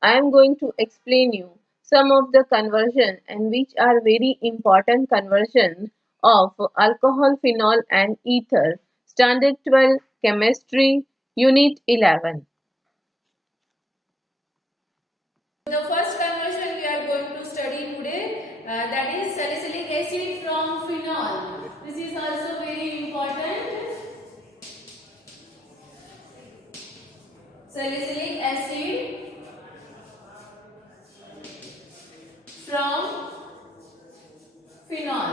I am going to explain you some of the conversion and which are very important conversion of alcohol, phenol and ether. Standard 12 Chemistry Unit 11. The first conversion we are going to study today, that is salicylic acid from phenol. This is also very important. Salicylic acid from phenol.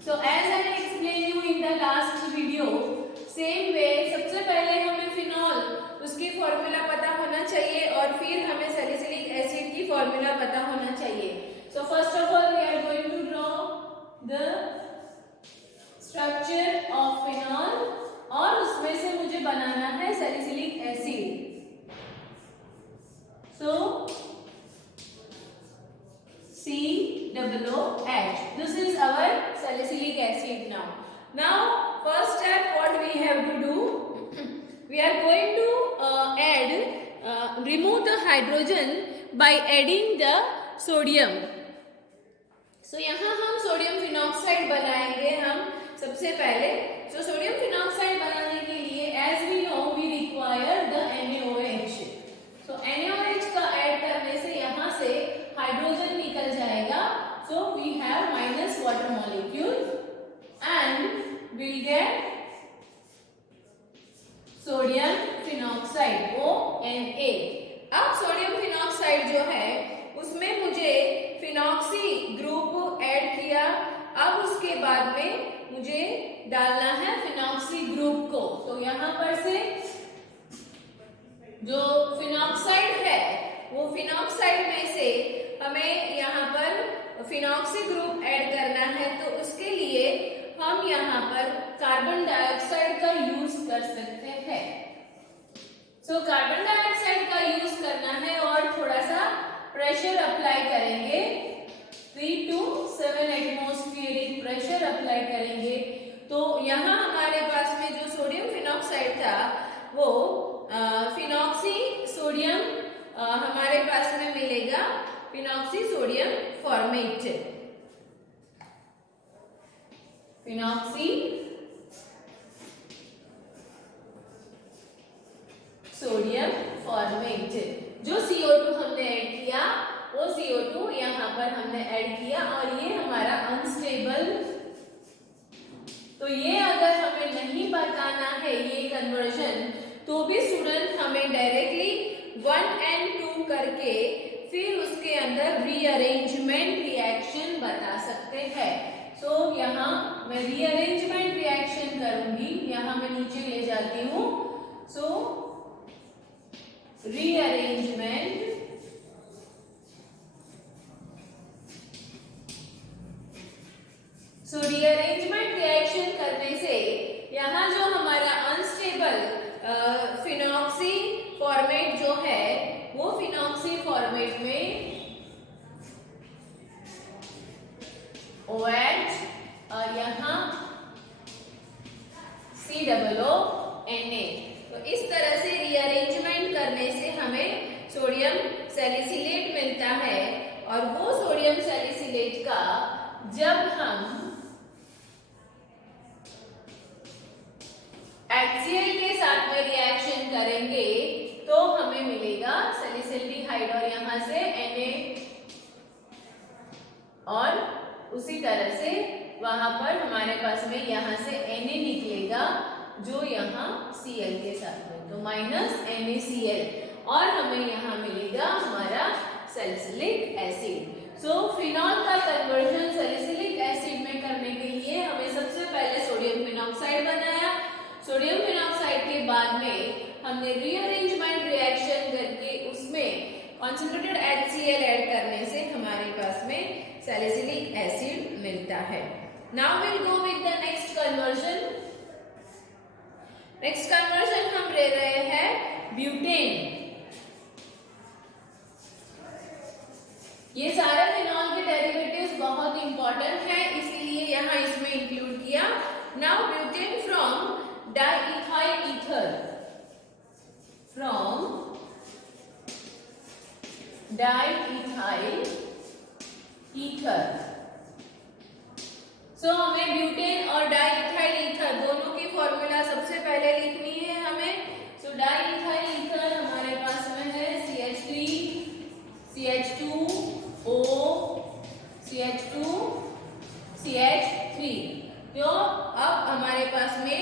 So as I explained you in the last video, same way सबसे पहले हमें phenol उसकी formula पता होना चाहिए और फिर हमें सैलिसिलिक एसिड की फॉर्मूला पता होना चाहिए. So first of all we are going to draw the structure of phenol और उसमें से मुझे बनाना है salicylic acid. So COOH. This is our salicylic acid now. Now, first step, what we have to do? We are going to remove the hydrogen by adding the sodium. So यहाँ हम sodium phenoxide बनाएंगे हम सबसे पहले. So sodium phenoxide बनाने के लिए as we know we require the NaOH. So NaOH का ऐड करने से यहाँ से हाइड्रोजन निकल जाएगा. So we have minus water molecule and we'll get sodium phenoxide ONA. अब सोडियम फिनॉक्साइड जो है उसमें मुझे फिनॉक्सी ग्रुप ऐड किया. अब उसके बाद में मुझे डालना है फिनॉक्सी ग्रुप को. तो यहाँ पर से जो फिनॉक्साइड है वो फिनॉक्साइड में से हमें यहाँ पर फिनॉक्सी ग्रुप ऐड करना है. तो उसके लिए हम यहाँ पर कार्बन डाइऑक्साइड का यूज कर सकते हैं. सो कार्बन डाइऑक्साइड का यूज करना है और थोड़ा सा प्रेशर अप्लाई करेंगे. 3 to 7 एटमॉस्फेरिक प्रेशर अप्लाई करेंगे. तो यहाँ हमारे पास में जो सोडियम फिनॉक्साइड था वो फिनॉक्सी सोडियम हमारे पास में मिलेगा phenoxy sodium format. Phenoxy sodium format. जो CO2 हमने ऐड किया वो CO2 यहाँ पर हमने ऐड किया और ये हमारा अनस्टेबल. तो ये अगर हमें नहीं बताना है ये कन्वर्जन तो भी स्टूडेंट हमें डायरेक्टली 1 and 2 करके फिर उसके अंदर रीअरेंजमेंट रिएक्शन बता सकते हैं. सो यहाँ मैं रीअरेंजमेंट रिएक्शन करूंगी. यहाँ मैं नीचे ले जाती हूँ. सो रीअरेंजमेंट रीअरेंजमेंट रिएक्शन करने से यहाँ जो हमारा अनस्टेबल फिनॉक्सी फॉर्मेट जो है वो फिनॉक्सी फॉर्मेट में OH और यहाँ COONA. तो इस तरह से रीअरेंजमेंट करने से हमें सोडियम सैलिसिलेट मिलता है और वो सोडियम सैलिसिलेट का जब हम HCl के साथ में रिएक्शन करेंगे तो हमें मिलेगा सैलिसिल्डिहाइड और यहाँ से Na और उसी तरह से वहां पर हमारे पास में यहाँ से Na निकलेगा जो यहाँ Cl के साथ में. तो माइनस NaCl और हमें यहाँ मिलेगा हमारा सैलिसिलिक एसिड. सो फिनॉल का कन्वर्जन सैलिसिलिक एसिड में करने के लिए हमें सबसे पहले सोडियम फिनॉक्साइड बनाया. सोडियम फिनॉक्साइड के बाद में हमने रीअरेंजमेंट रिएक्शन करके उसमें कॉन्सेंट्रेटेड HCl ऐड करने से हमारे पास में सैलिसिलिक एसिड मिलता है. Now will go with the next conversion. Next conversion हम ले रहे हैं ब्यूटेन. ये सारे फिनॉल के डेरिवेटिव्स बहुत इंपॉर्टेंट हैं इसीलिए यहाँ इसमें इंक्लूड किया. Now butane from diethyl ether. From diethyl ether. So हमें ब्यूटेन और डाइइथाइल ईथर दोनों की फॉर्मूला सबसे पहले लिखनी है हमें। सो डाइइथाइल ईथर हमारे पास में है CH3 CH2O CH2 CH3। तो अब हमारे पास में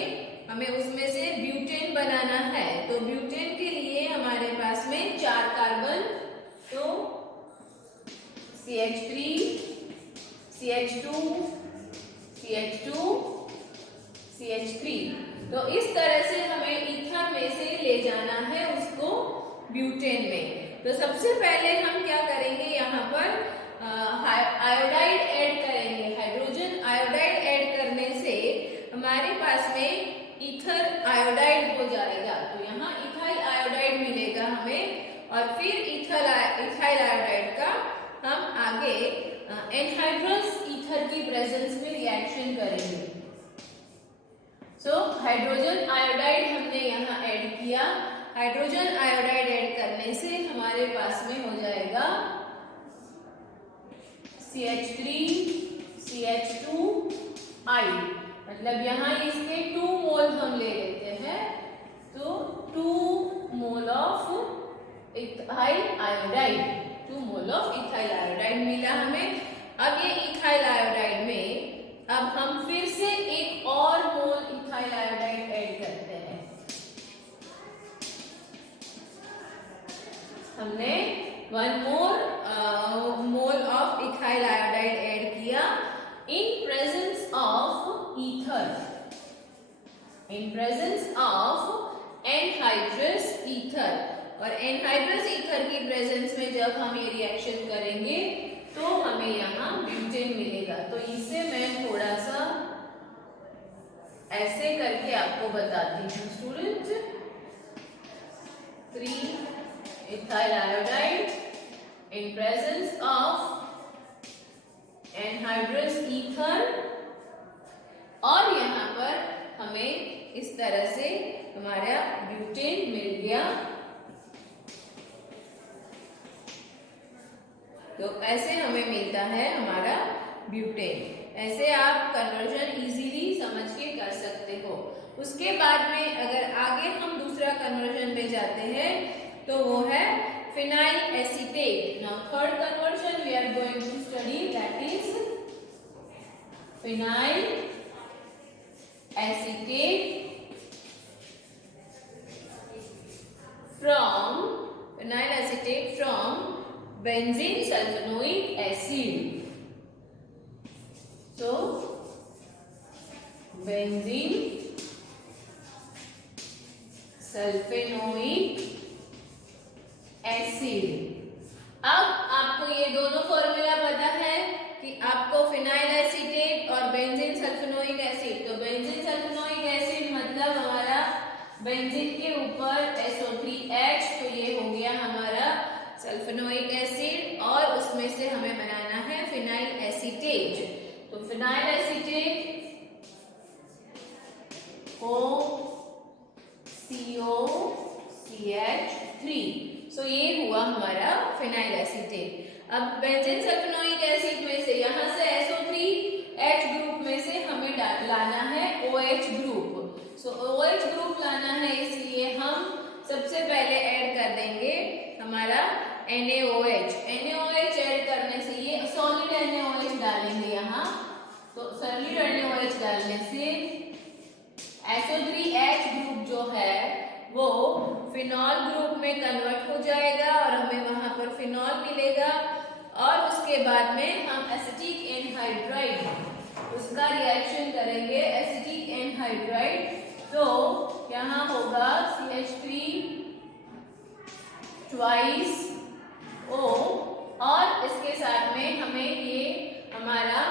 हमें उसमें से ब्यूटेन बनाना है, तो ब्यूटेन के लिए हमारे पास में 4 कार्बन, तो CH3 CH2 CH2 CH3। तो इस तरह से हमें ईथर में से ले जाना है उसको ब्यूटेन में। तो सबसे पहले हम क्या करेंगे, यहाँ पर आयोडाइड ऐड करेंगे। हाइड्रोजन आयोडाइड ऐड करने से हमारे पास में ईथर आयोडाइड हो जाएगा, तो यहाँ इथाइल आयोडाइड मिलेगा हमें, और फिर इथाइल आयोडाइड का हम आगे एनहाइड्रस ईथर की प्रेजेंस में रिएक्शन करेंगे। सो हाइड्रोजन आयोडाइड हमने यहाँ ऐड किया। हाइड्रोजन आयोडाइड ऐड करने से हमारे पास में हो जाएगा CH3 CH2I, मतलब यहाँ इसके 2 मोल हम ले लेते हैं, तो 2 mole of ethyl iodide, 2 mole of ethyl iodide मिला हमें। अब ये इथाइल आयोडाइड में अब हम फिर से एक और मोल इथाइल आयोडाइड ऐड करते हैं। हमने 1 mole of ethyl iodide add किया in presence of ether, in presence of anhydrous ether. और एनहाइड्रस ईथर की प्रेजेंस में जब हम ये रिएक्शन करेंगे तो हमें यहाँ ब्यूटेन मिलेगा। तो इससे मैं थोड़ा सा ऐसे करके आपको बताती हूँ student. 3 ethyl iodide in presence of anhydrous ether, और यहाँ पर हमें इस तरह से हमारा ब्यूटेन मिल गया। तो ऐसे हमें मिलता है हमारा ब्यूटेन। ऐसे आप कन्वर्जन इजीली समझ के कर सकते हो। उसके बाद में अगर आगे हम दूसरा कन्वर्जन में जाते हैं तो वो है phenyl acetate. Now third conversion we are going to study, that is phenyl acetate from benzene sulfonic acid. So benzene sulfonic acid. अब आपको ये दोनों फॉर्मूला पता है कि आपको फिनाइल एसीटेट और बेंजीन सल्फोनिक एसिड, तो बेंजीन सल्फोनिक एसिड मतलब हमारा बेंजीन के ऊपर SO3H, तो ये हो गया हमारा सल्फोनिक एसिड, और उसमें से हमें बनाना है फिनाइल एसीटेट। तो फिनाइल एसीटेट COCH3। सो ये हुआ हमारा फिनाइल एसीटेट। अब बेंजीन सल्फोनिक एसिड में से यहाँ से SO3H ग्रुप में से हमें लाना है OH ग्रुप। सो OH ग्रुप लाना है, इसलिए हम सबसे पहले ऐड कर देंगे हमारा NaOH। NaOH ऐड करने से ये सॉलिड NaOH डालेंगे यहाँ, तो सॉलिड NaOH डालने से SO3H ग्रुप जो है वो फिनॉल ग्रुप में कन्वर्ट हो जाएगा और हमें वहां पर फिनॉल मिलेगा, और उसके बाद में हम एसिटिक एनहाइड्राइड उसका रिएक्शन करेंगे, एसिटिक एनहाइड्राइड। तो यहाँ होगा CH3 twice O, और इसके साथ में हमें ये हमारा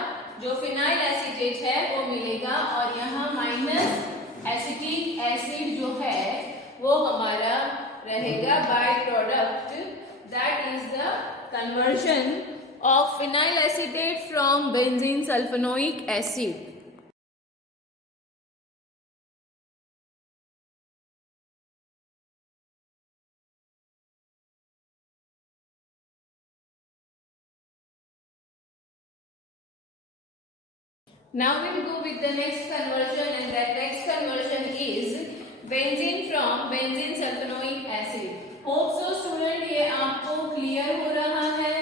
जो फिनाइल एसीटेट है वो मिलेगा, और यहाँ माइनस एसिटिक एसिड जो है वो हमारा रहेगा by product, that is the conversion of phenyl acetate from benzene sulphonic acid. Now we'll go with the next conversion, and that next conversion is benzene from benzene sulfonic acid. Hope so student ये आपको clear हो रहा है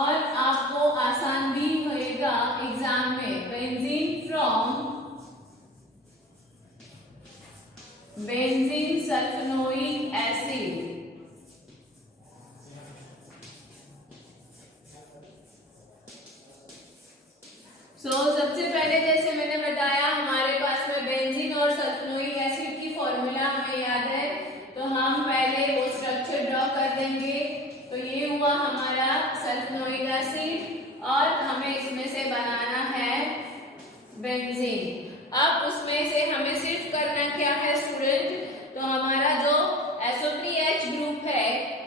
और आपको आसान भी होएगा एग्जाम में. Benzene from benzene sulphonic acid. सबसे पहले जैसे मैंने बताया हमारे पास में बेंजीन और सल्फोनिक एसिड की फॉर्मूला हमें याद है, तो हम पहले वो स्ट्रक्चर ड्रॉ कर देंगे. तो ये हुआ हमारा सल्फोनिक एसिड और हमें इसमें से बनाना है बेंजीन. अब उसमें से हमें सिर्फ करना क्या है स्टूडेंट, तो हमारा जो SO3H ग्रुप है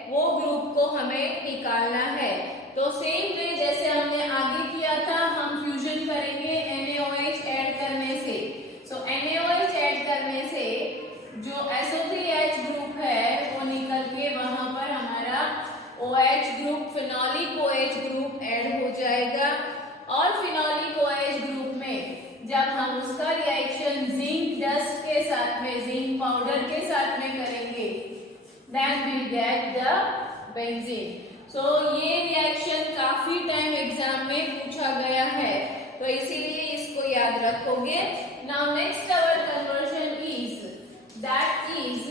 वो ग्रुप को हमें निकालना है. तो सेम वे जैसे हमने आगे किया था हम फ्यूजन करेंगे NaOH ऐड करने से. NaOH ऐड करने से जो SO3H ग्रुप है वो निकल के वहां पर हमारा OH group phenolic OH group add हो जाएगा. और फिनोलिक OH ग्रुप में जब हम उसका रिएक्शन जिंक डस्ट के साथ में, जिंक पाउडर के साथ में करेंगे, then we'll get the benzene. ये रिएक्शन काफी टाइम एग्जाम में पूछा गया है, तो इसीलिए इसको याद रखोगे. Now next our conversion is that is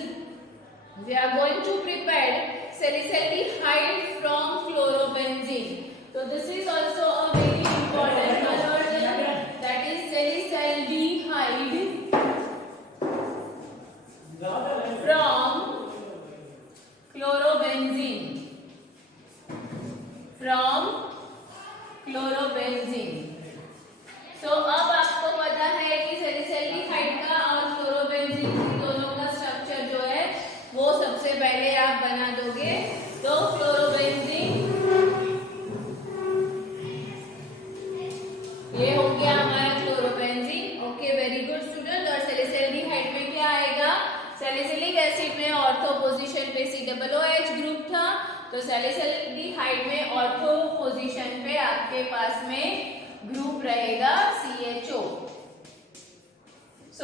we are going to prepare salicylic from chlorobenzene. So this is also a very important conversion, that is salicylic from chlorobenzene. अब आपको पता है कि सैलिसाइलिक का और क्लोरोबेंजीन दोनों का स्ट्रक्चर जो है वो सबसे पहले आप बना दोगे. तो क्लोरोबेंजीन ये हो गया हमारा chlorobenzene. Okay, very good student. और सैलिसाइलिक में क्या आएगा, सैलिसिलिक एसिड में ऑर्थो पोजीशन पे COOH ग्रुप था, तो सैलिसिलिक में ऑर्थो पोजीशन पे आपके पास में ग्रुप रहेगा CHO.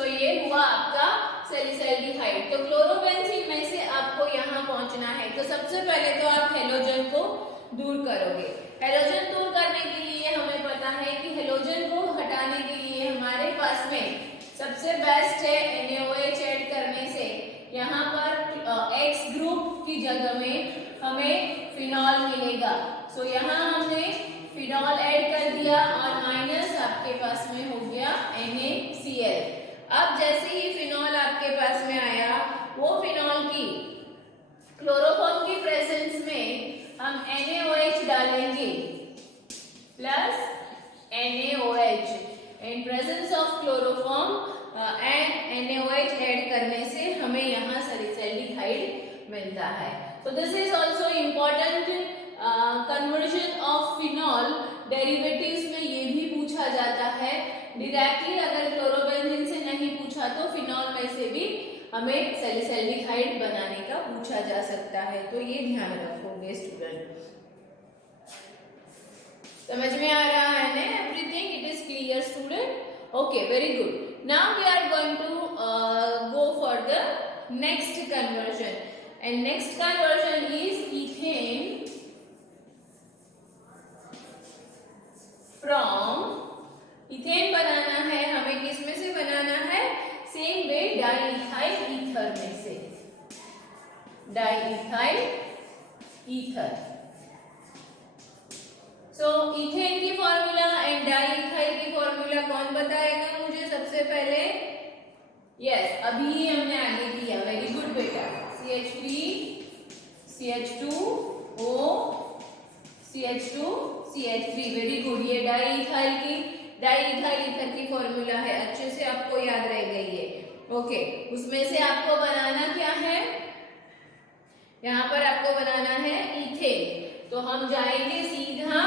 ये हुआ आपका सैलिसाइलिक. तो क्लोरोबेंजीन में से आपको यहाँ पहुंचना है. तो सबसे पहले तो आप हेलोजन को दूर करोगे. हेलोजन दूर करने के लिए हमें पता है कि हेलोजन को हटाने के लिए हमारे पास में सबसे बेस्ट है NaOH ऐड करने से. यहाँ पर X ग्रुप की जगह में हमें फिनॉल मिलेगा. यहाँ हमने फिनॉल ऐड कर दिया और माइनस आपके पास में हो गया NaCl. अब जैसे ही फिनॉल आपके पास में आया, वो फिनॉल की क्लोरोफॉर्म की प्रेजेंस में हम NaOH डालेंगे plus NaOH. In presence of chloroform and NaOH add करने से हमें यहाँ सैलिसाइलिक मिलता है. तो this is also important conversion of phenol. Derivatives में ये भी पूछा जाता है. डायरेक्टली अगर क्लोरोबेंजीन से नहीं पूछा तो फिनॉल में से भी हमें सैलिसाइलिक बनाने का पूछा जा सकता है. तो ये ध्यान रखोगे स्टूडेंट. समझ में आ रहा है ना everything? It is clear student? Okay, very good. Now we are going to go for the next conversion, and next conversion is ethane from. Ethane बनाना है हमें, किस में से बनाना है? सेम वे डाइइथाइल ईथर में से. Diethyl ether. इथेन की फॉर्मूला एंड डाइइथाइल की फॉर्मूला कौन बताएगा मुझे सबसे पहले? यस, अभी ही हमने आगे किया. वेरी गुड बेटा. CH3 CH2O CH2 CH3. Very good. ये डाइइथाइल ईथर की फॉर्मूला है. अच्छे से आपको याद रह गई है. ओके, उसमें से आपको बनाना क्या है? यहाँ पर आपको बनाना है इथेन. तो हम जाएंगे सीधा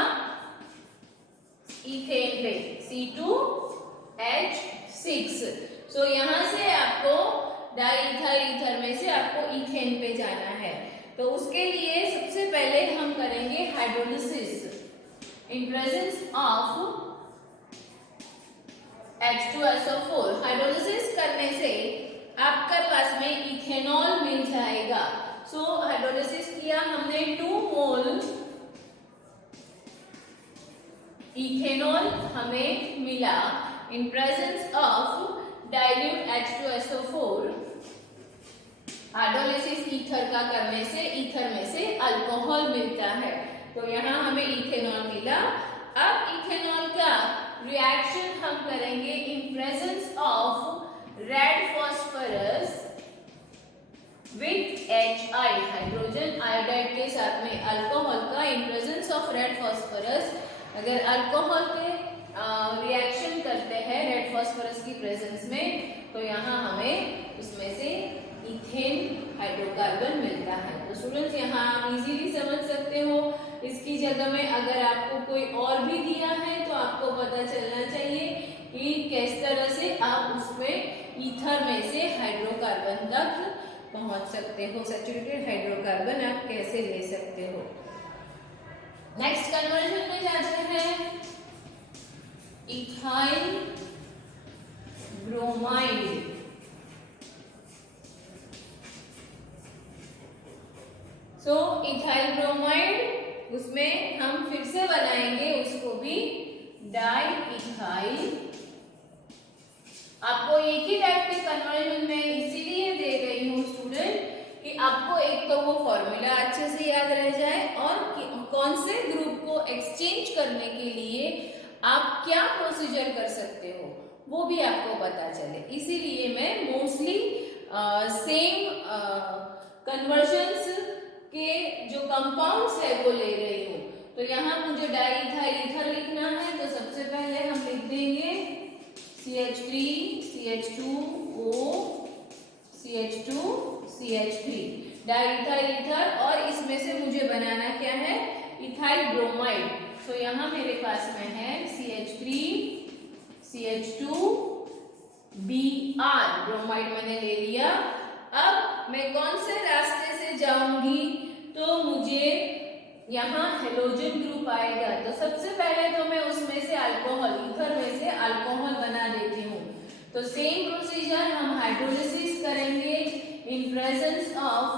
इथेन पे, C2H6. यहाँ से आपको डाइइथाइल ईथर में से आपको इथेन पे जाना है. तो उसके लिए सबसे पहले हम करेंगे hydrolysis in presence of H2SO4 hydrolysis करने से आपके पास में इथेनॉल मिल जाएगा। सो हाइड्रोलिसिस किया हमने 2 मोल इथेनॉल हमें मिला in presence of dilute H2SO4। Hydrolysis ether का करने से ईथर में से अल्कोहल मिलता है, तो यहाँ हमें इथेनॉल मिला। अब इथेनॉल का रिएक्शन हम करेंगे in presence of red phosphorus with HI, hydrogen iodide के साथ में अल्कोहल का in presence of red phosphorus. अगर अल्कोहल के रिएक्शन करते हैं रेड फॉस्फोरस की प्रेजेंस में, तो यहाँ हमें उसमें से इथेन हाइड्रोकार्बन मिलता है। तो स्टूडेंट्स यहाँ आप इजीली समझ सकते हो। इसकी जगह में अगर आपको कोई और भी दिया है तो आपको पता चलना चाहिए कि किस तरह से आप उसमें ईथर में से हाइड्रोकार्बन तक पहुंच सकते हो, सैचुरेटेड हाइड्रोकार्बन आप कैसे ले सकते हो। नेक्स्ट कन्वर्जन में जाते हैं इथाइल ब्रोमाइड। सो इथाइल ब्रोमाइड उसमें हम फिर से बनाएंगे उसको भी डाई इथाइल। आपको एक ही टाइप के कन्वर्जन में इसीलिए दे रही हूँ स्टूडेंट कि आपको एक तो वो फॉर्मूला अच्छे से याद रह जाए और कौन से ग्रुप को एक्सचेंज करने के लिए आप क्या प्रोसीजर कर सकते हो वो भी आपको पता चले। इसीलिए मैं मोस्टली सेम कन्वर्जन्स के जो कंपाउंड्स है वो ले रही हूँ। तो यहाँ मुझे डाइइथाइल ईथर लिखना है, तो सबसे पहले हम लिख देंगे CH3 CH2O CH2 CH3 diethyl ether, और इसमें से मुझे बनाना क्या है इथाइल ब्रोमाइड। तो यहाँ मेरे पास में है CH3 CH2 Br, ब्रोमाइड मैंने ले लिया। अब मैं कौन से रास्ते से जाऊंगी, तो मुझे यहाँ हेलोजन ग्रुप आएगा। तो सबसे पहले तो मैं उसमें से अल्कोहल, ईथर में से अल्कोहल बना देती हूँ। तो सेम प्रोसीजर हम हाइड्रोलिसिस करेंगे in presence of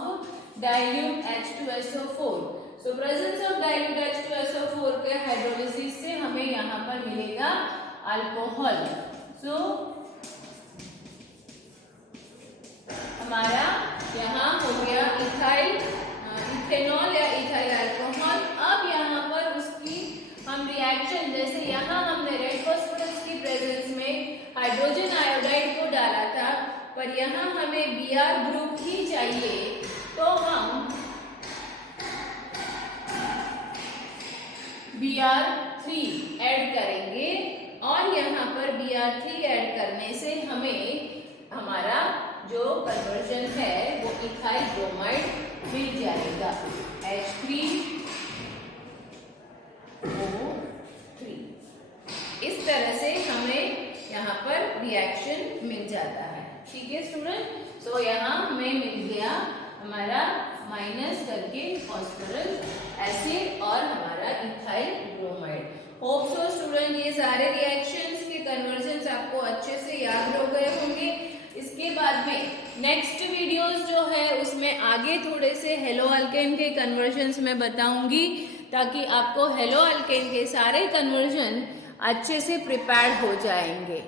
dilute H2SO4। So presence of dilute H2SO4 के हाइड्रोलिसिस से हमें यहाँ पर मिलेगा अल्कोहल। सो हमारा यहाँ हो गया इथेनॉल या इथाइल अल्कोहल। अब यहाँ पर उसकी हम रिएक्शन, जैसे यहाँ हमने रेड फॉस्फोरस की प्रेजेंस में हाइड्रोजन आयोडाइड को डाला था, पर यहाँ हमें Br ग्रुप ही चाहिए, तो हम Br3 ऐड करेंगे और यहाँ पर Br3 ऐड करने से हमें हमारा जो कन्वर्जन है वो इथाइल ब्रोमाइड मिल जाएगा H3O3। इस तरह से हमें यहाँ पर रिएक्शन मिल जाता है। ठीक है स्टूडेंट। सो यहाँ हमें मिल गया हमारा माइनस करके फॉस्फोरस एसिड और हमारा ethyl bromide. Hope so student ये सारे रिएक्शंस के कन्वर्जन्स आपको अच्छे से याद हो गए होंगे। इसके बाद में नेक्स्ट वीडियोस जो है उसमें आगे थोड़े से हेलो अल्केन के कन्वर्जन्स में बताऊंगी, ताकि आपको हेलो अल्केन के सारे कन्वर्जन अच्छे से प्रिपेयर्ड हो जाएंगे।